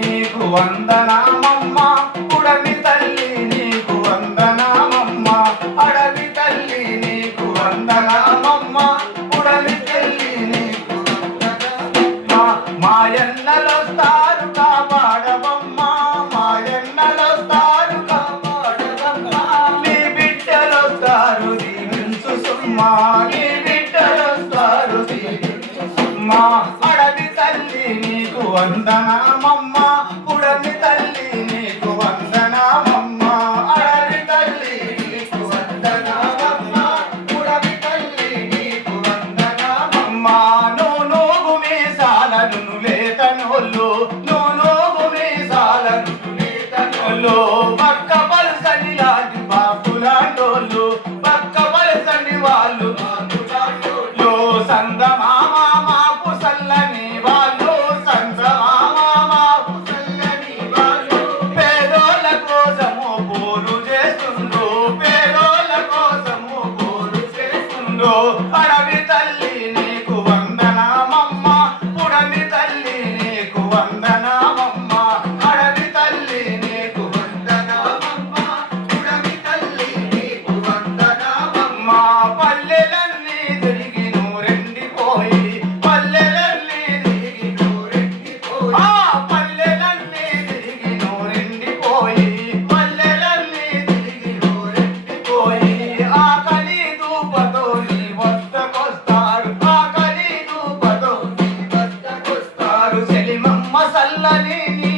నీకు వందనామమ్మ పుడమి తల్లి నీకు వందనామమ్మ అడవి తల్లి నీకు వందనామమ్మ పుడమి తల్లి నీకు వందనామమ్మ మాయన్నలొస్తారు కాపాడవమ్మ మాయన్నలొస్తారు కాపాడవమ్మ నీ బిడ్డలొస్తారు దీవించు సుమ్మా నీ బిడ్డలొస్తారు దీవించు సుమ్మా అడవి తల్లి నీకు వందనామమ్మ పుడమి తల్లి నీకు వందనామమ్మ అడవి తల్లి నీకు వందనామమ్మ పుడమి తల్లి నీకు వందనామమ్మ నూనూగు మీసాలను లేతనోళ్ళు నూనూగు మీసాలను లేతనోళ్ళు పక్క పలసని లాంటి బాపులాంటోళ్ళు పక్క పలసని వాళ్ళు బాపులాంటోళ్ళు సంగమామ మాపు సల్లని వాళ్ళు సంగమామ మాపు సల్లని వాళ్ళు పేదోళ్ళ కోసము పోరు చేస్తుండ్రు పేదోళ్ళ కోసము పోరు చేస్తుండ్రు అడవి తల్లి నీకు వందనామమ్మ పుడమి తల్లి నీకు వందనామమ్మ అడవి తల్లి నీకు వందనామమ్మ పుడమి తల్లి నీకు వందనామమ్మ పల్లెలన్నీ తిరిగి నూరెండిపోయి పల్లెలన్నీ తిరిగి నూరెండిపోయి పల్లెలన్నీ తిరిగి నూరెండిపోయి పల్లెలన్నీ తిరిగి నూరెండిపోయి ఆకలి దూపతో నీ వద్దకొస్తారు ఆకలి దూపతో నీ వద్దకొస్తారు చెలిమమ్మ సల్లని నీ